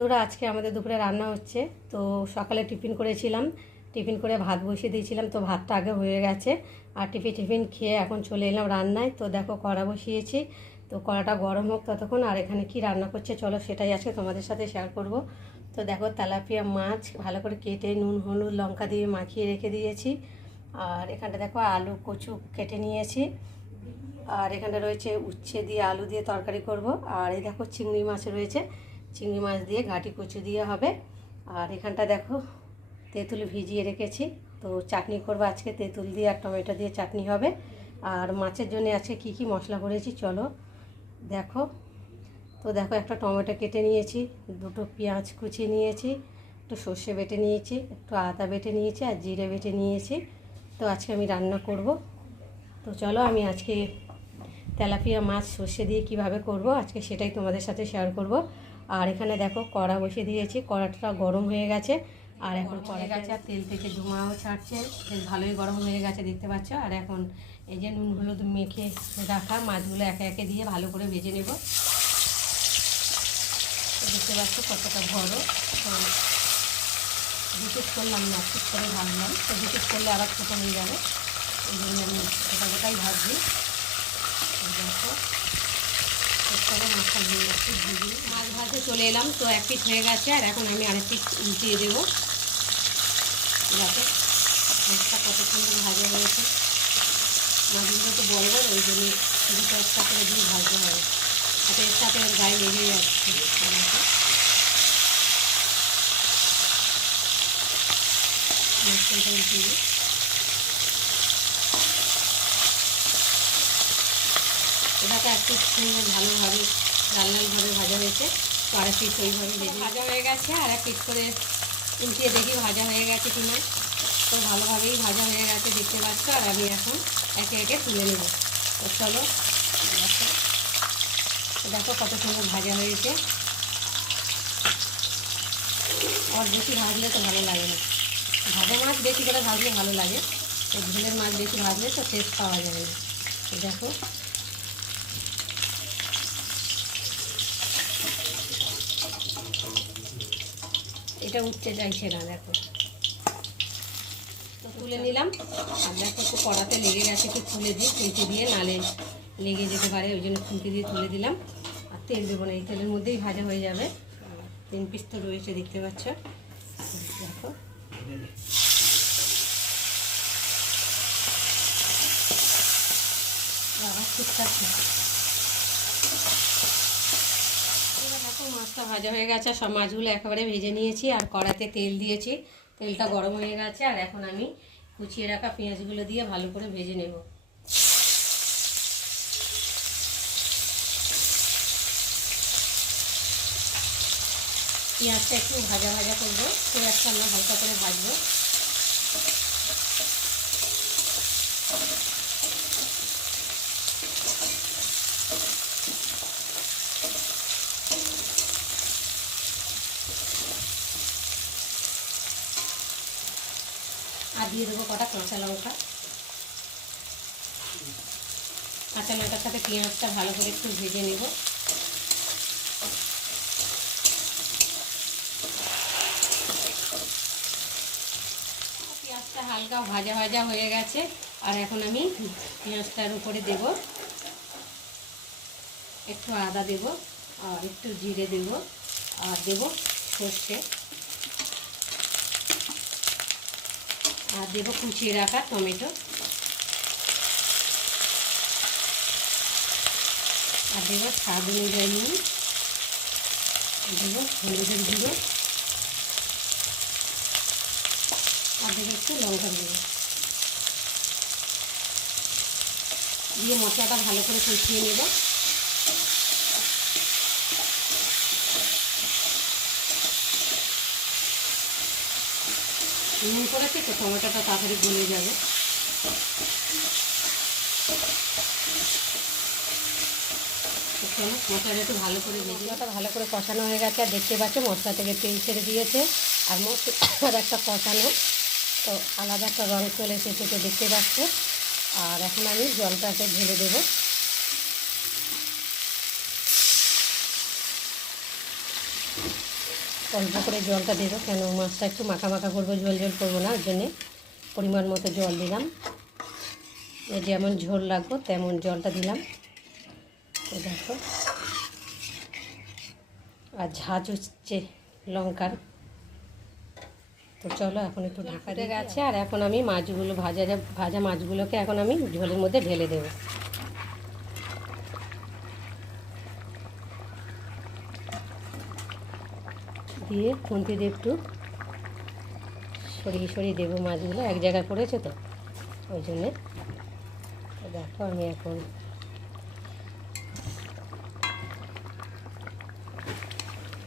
বন্ধুরা, আজকে আমাদের দুপুরে রান্না হচ্ছে। তো সকালে টিফিন করেছিলাম। টিফিন করে ভাত বসিয়ে দিয়েছিলাম। তো ভাতটা আগে হয়ে গেছে। আর টিফিন টিফিন খেয়ে এখন চলে এলাম রান্নায়। তো দেখো, কড়া বসিয়েছি। তো কড়াটা গরম হোক ততক্ষণ। আর এখানে কি রান্না করছে চলো সেটাই আজকে তোমাদের সাথে শেয়ার করব। তো দেখো, তেলাপিয়া মাছ ভালো করে কেটে নুন, হলুদ, লঙ্কা দিয়ে মাখিয়ে রেখে দিয়েছি। আর এখানটা দেখো, আলু, কচু কেটে নিয়েছি। আর এখানটা রয়েছে উচ্ছে দিয়ে আলু দিয়ে তরকারি করব। আর এই দেখো, চিংড়ি মাছ রয়েছে। চিংড়ি মাছ দিয়ে ঘাটি কুচু দিয়ে হবে। আর এখানটা দেখো, তেঁতুল ভিজিয়ে রেখেছি। তো চাটনি করব আজকে, তেঁতুল দিয়ে আর টমেটো দিয়ে চাটনি হবে। আর মাছের জন্য আজকে কি কি মশলা করেছি চলো দেখো। তো দেখো, একটা টমেটো কেটে নিয়েছি, দুটো পেঁয়াজ কুচিয়ে নিয়েছি, একটু সর্ষে বেটে নিয়েছি, একটু আদা বেটে নিয়েছি আর জিরে বেটে নিয়েছি। তো আজকে আমি রান্না করব। তো চলো, আমি আজকে তেলাপিয়া মাছ সর্ষে দিয়ে কীভাবে করব, আজকে সেটাই তোমাদের সাথে শেয়ার করব। আর এখানে দেখো কড়া বসিয়ে দিয়েছি কড়াটা গরম হয়ে গেছে। আর এখন কড়া গেছে আর তেল থেকে ধোঁয়াও ছাড়ছে বেশ ভালোই গরম হয়ে গেছে দেখতে পাচ্ছ। আর এখন এই যে নুন হলুদ মেখে রাখা মাছগুলো একে একে দিয়ে ভালো করে ভেজে নেব। দেখতে পাচ্ছ কতটা বড় দুপিস করলাম না ঠিক করে ভাবলাম তো দুপিস করলে আবার ছোটো হয়ে যাবে। এই জন্য আমি গোটা গোটাই দেখো চলো মাছটা ভেজে যাচ্ছি ভেজে মাছ ভাজতে চলে এলাম, তো এক পিস হয়ে গেছে, আর এখন আমি আরেক পিস উল্টিয়ে দেবো। দেখো মাছটা কত সুন্দর ভাজা হয়েছে মাছগুলো তো বড় বড়, ওই জন্য দুটো করে দিয়ে ভাজতে হবে। হাতে এর সাথে ওর গায়ে লেগে যাচ্ছে। মাছটা উল্টিয়ে একটু সুন্দর ভালোভাবে লাল লালভাবে ভাজা হয়েছে। তো আর পিস ওইভাবে ভেজে ভাজা হয়ে গেছে আর এক পিস করে উল্টিয়ে দেখি ভাজা হয়ে গেছে কি না। তো ভালোভাবেই ভাজা হয়ে গেছে দেখতে পাচ্ছ? আর আমি এখন একে একে তুলে নেব। তো চলো দেখো দেখো কত সুন্দর ভাজা হয়েছে। আর বেশি ভাজলে তো ভালো লাগে না। ভাজা মাছ বেশি করে ভাজলে ভালো লাগে। তো ঝোলের মাছ বেশি ভাজলে তো টেস্ট পাওয়া যাবে না। দেখো এটা উঠতে চাইছে না, দেখো। তো তুলে নিলাম। আর দেখো, একটু কড়াতে লেগে গেছে একটু তুলে দিই খুঁটি দিয়ে নালে লেগে যেতে পারে, ওই জন্য খুঁটি দিয়ে তুলে দিলাম। আর তেল দেবো না, এই তেলের মধ্যেই ভাজা হয়ে যাবে। তিন পিস তো রয়েছে, দেখতে পাচ্ছ? দেখো। ঠিকঠাক এবার দেখো মাছটা ভাজা হয়ে গেছে সব মাছগুলো একেবারে ভেজে নিয়েছি, আর কড়াতে তেল দিয়েছি। তেলটা গরম হয়ে গেছে, আর এখন আমি কুচিয়ে রাখা পেঁয়াজগুলো দিয়ে ভালো করে ভেজে নেব। পেঁয়াজটা একটু ভাজা ভাজা করব, পেঁয়াজটা আমরা হালকা করে ভাজবো। দিয়ে দেবো কটা কাঁচা লঙ্কা। কাঁচা লঙ্কার সাথে পেঁয়াজটা ভালো করে একটু ভেজে নেব। পেঁয়াজটা হালকা ভাজা ভাজা হয়ে গেছে, আর এখন আমি পেঁয়াজটার উপরে দেব। একটু আদা দেব, আর একটু জিরে দেব, আর দেব সর্ষে। আর দেবো কুচিয়ে রাখা টমেটো। আর দেবো স্বাদ অনুযায়ী নুন। দেবো হলুদের গুঁড়ো। আর দেবো একটু লঙ্কার গুঁড়ো। দিয়ে মশলাটা ভালো করে কষিয়ে নেব। নুন করেছি, তো টমেটোটা তাড়াতাড়ি গলে যাবে। ভালো করে মশলাটা ভালো করে কষানো হয়ে গেছে, আর দেখতে পাচ্ছ মশলা থেকে তেল ছেড়ে দিয়েছে, আর মশলার একটা কষানো। তো আলাদা একটা রং চলে এসেছে, তো দেখতে পাচ্ছ। আর এখন আমি জলটাকে ঢেলে দেবো। অল্প করে জলটা দেবো। কেন মাছটা একটু মাখা মাখা করব জল ঝোল করব না ওর জন্যে পরিমাণ মতো জল দিলাম। যেমন ঝোল লাগবো তেমন জলটা দিলাম। তো দেখো। আর ঝাঁজ হচ্ছে লঙ্কার। তো চলো এখন একটু ঢাকা দিয়ে গেছে। আর এখন আমি মাছগুলো ভাজা ভাজা মাছগুলোকে এখন আমি ঝোলের মধ্যে ঢেলে দেবো। দিয়ে খুন্তি দিয়ে একটু সরিয়ে সরিয়ে দেবো মাছগুলো, এক জায়গায় পড়েছে তো? ওই জন্যে। দেখো আমি এখন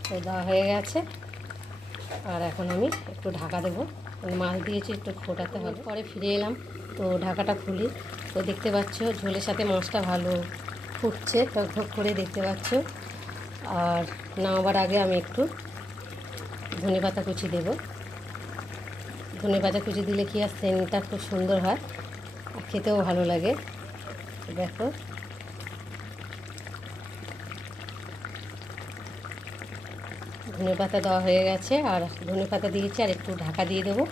তো দেওয়া হয়ে গেছে। আর এখন আমি একটু ঢাকা দেবো। মানে মাছ দিয়েছি একটু ফোটাতে হবে। পরে ফিরে এলাম। তো ঢাকাটা খুলি। তো দেখতে পাচ্ছ ঝোলের সাথে মাছটা ভালো ফুটছে। টক করে দেখতে পাচ্ছ। আর নামাবার আগে আমি একটু ধনে পাতা কুচি দেবো। ধনে পাতা কুচি দিলে কি আর সেন্টটা খুব সুন্দর হয় আর খেতেও ভালো লাগে। দেখো। ধনে পাতা দেওয়া হয়ে গেছে আর ধনে পাতা দিয়েছি আর একটু ঢাকা দিয়ে দেবো।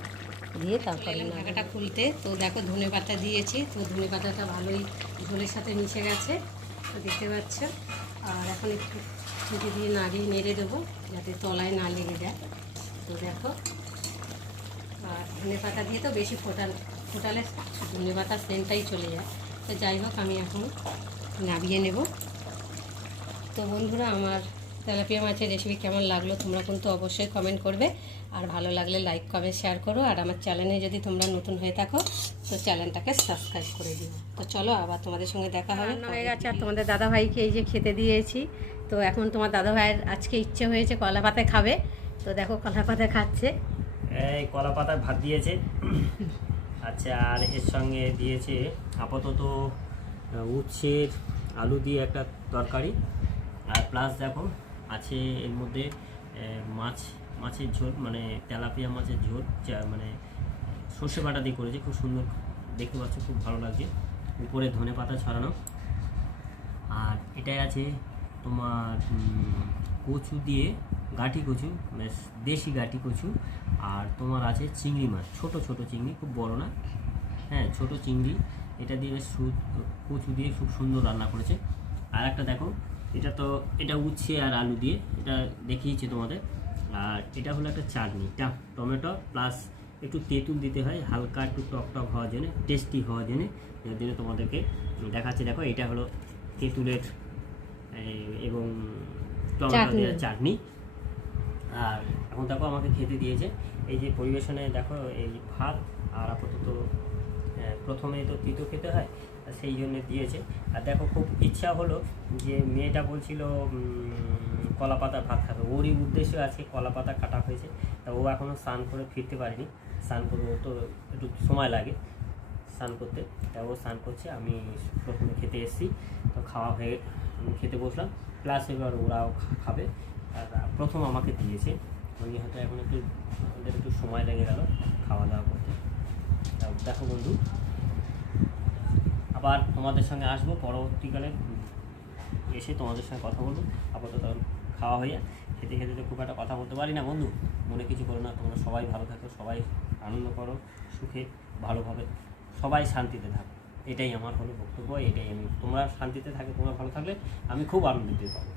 দিয়ে তারপরে ঢাকাটা খুলতে তো দেখো ধনে পাতা দিয়েছি তো ধনে পাতাটা ভালোই ঝোলের সাথে মিশে গেছে তো দেখতে পাচ্ছ। আর এখন একটু ছুটি দিয়ে নাড়িয়ে নেড়ে দেবো, যাতে তলায় না লেগে যায়। তো দেখো, আর ধনে পাতা দিয়ে তো বেশি ফোটাল ফোটালে ধনে পাতার সেন্টটাই চলে যায়। তো যাই হোক, আমি এখন নাবিয়ে নেব। তো বন্ধুরা, আমার তেলাপিয়া মাছের রেসিপি কেমন লাগল তোমরা কিন্তু অবশ্যই কমেন্ট করবে। আর ভালো লাগলে লাইক কমেন্ট শেয়ার করো। আর আমার চ্যানেলে যদি তোমরা নতুন হয়ে থাকো, তো চ্যানেলটাকে সাবস্ক্রাইব করে দিও। তো চলো, আবার তোমাদের সঙ্গে দেখা হবে। হয়ে গেছে। আর তোমাদের দাদাভাইকে এই যে খেতে দিয়েছি। তো এখন তোমার দাদাভাইয়ের আজকে ইচ্ছে হয়েছে কলা পাতায় খাবে। তো দেখো কলা পাতায় খাচ্ছে। এই কলা পাতায় ভাত দিয়েছে। আচ্ছা আর এর সঙ্গে দিয়েছে আপাতত উচ্ছের আলু দিয়ে একটা তরকারি। আর প্লাস দেখো, আছে এর মধ্যে মাছ, মাছের ঝোল মানে তেলাপিয়া মাছের ঝোল মানে সর্ষে বাটা দিয়ে করেছে। খুব সুন্দর, দেখতে পাচ্ছ, খুব ভালো লাগছে। উপরে ধনে পাতা ছড়ানো। আর এটাই আছে তোমার কচু দিয়ে গাঠি কচু, বেশ দেশি গাঠি কচু, আর তোমার আছে চিংড়ি মাছ। ছোট ছোট চিংড়ি, খুব বড় না? হ্যাঁ ছোট চিংড়ি। এটা দিয়ে বেশ কচু দিয়ে খুব সুন্দর রান্না করেছে। আর একটা দেখো, এটা তো, এটা উচ্ছে আর আলু দিয়ে, এটা দেখিয়েছি তোমাদের। আর এটা হলো একটা চাটনি। টমেটো প্লাস একটু তেঁতুল দিতে হয়, হালকা একটু টক টক হওয়ার জন্য টেস্টি হওয়ার জন্য। এর জন্য তোমাদেরকে দেখাচ্ছি, দেখো, এটা হলো তেঁতুলের এবং টমেটো চাটনি। দেওয়া চাটনি। আর এখন দেখো আমাকে খেতে দিয়েছে। এই যে পরিবেশনে দেখো এই ভাত আর আপাতত প্রথমে তো তিতো খেতে হয় সেই জন্য দিয়েছে। আর দেখো খুব ইচ্ছা হলো যে মেয়েটা বলছিল কলা পাতা ভাত খাবে। ওরই উদ্দেশ্য আজকে কলা পাতা কাটা হয়েছে। তা ও এখনও স্নান করে ফিরতে পারেনি। স্নান করব তো একটু সময় লাগে স্নান করতে। তা ও স্নান করছে আমি প্রথমে খেতে এসেছি। তো খাওয়া হয়ে আমি খেতে বসলাম। প্লাস এবার ওরাও খাবে। আর প্রথম আমাকে দিয়েছে। আমি হয়তো এখন একটু ওদের একটু সময় লেগে গেল খাওয়া দাওয়া করতে দেখো বন্ধু। আবার তোমাদের সঙ্গে আসব, পরবর্তীকালে এসে তোমাদের সঙ্গে কথা বলব। আপাতত খাওয়া হয়ে খেতে খেতে তো খুব একটা কথা বলতে পারি না, বন্ধু। মনে কিছু করো না, তোমরা সবাই ভালো থাকো, সবাই আনন্দ করো, সুখে, ভালোভাবে, সবাই শান্তিতে থাকো। এটাই আমার হলো বক্তব্য, এটাই আমি। তোমরা শান্তিতে থাকে, তোমরা ভালো থাকলে আমি খুব আনন্দিত পাবো